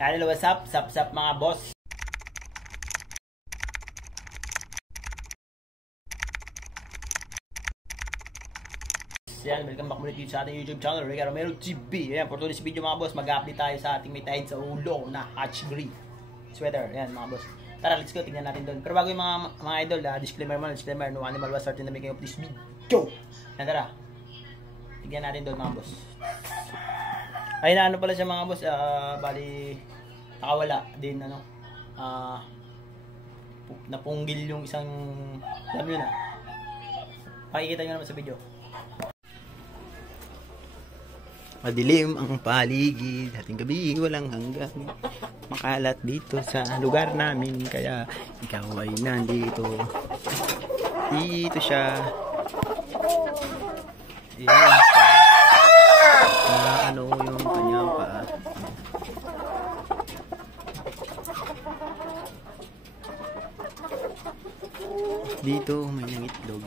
Hello, what's up? Sup mga boss. Yan, welcome back muli dito sa ating YouTube channel, Ricky Romero TV. Yan, for today's video mga boss, mag-update tayo sa ating may tahid sa ulo na Hatch Grey sweater. Yan mga boss. Tara, let's go, tignan natin doon. Pero bago yung mga idol, disclaimer, no animal was starting the making of this video. Yan, tara. Tignan natin doon mga boss. Ay na ano pala siya mga boss, bali nakawala din ano. Napunggil yung isang alam yun na. Makikita nyo naman sa video. Madilim ang paligid, hating gabi walang hanggan. Makalat dito sa lugar namin, kaya ikaw ay nandito. Dito siya. Ayan siya. Ano yung kanyang paa. Dito may nangitlog.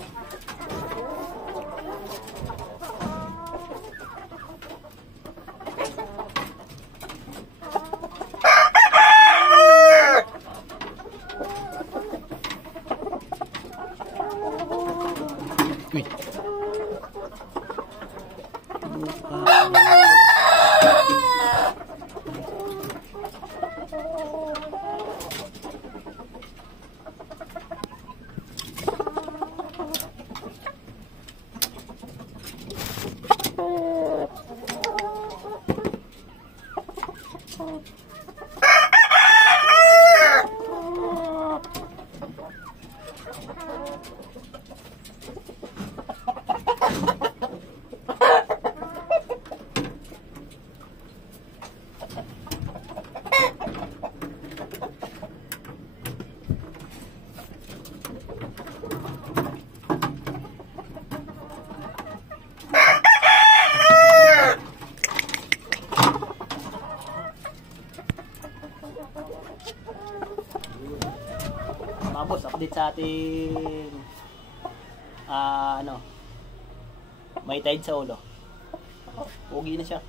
Uy. Mga boss, update sa ating ano, may tide sa ulo. Pugi na siya.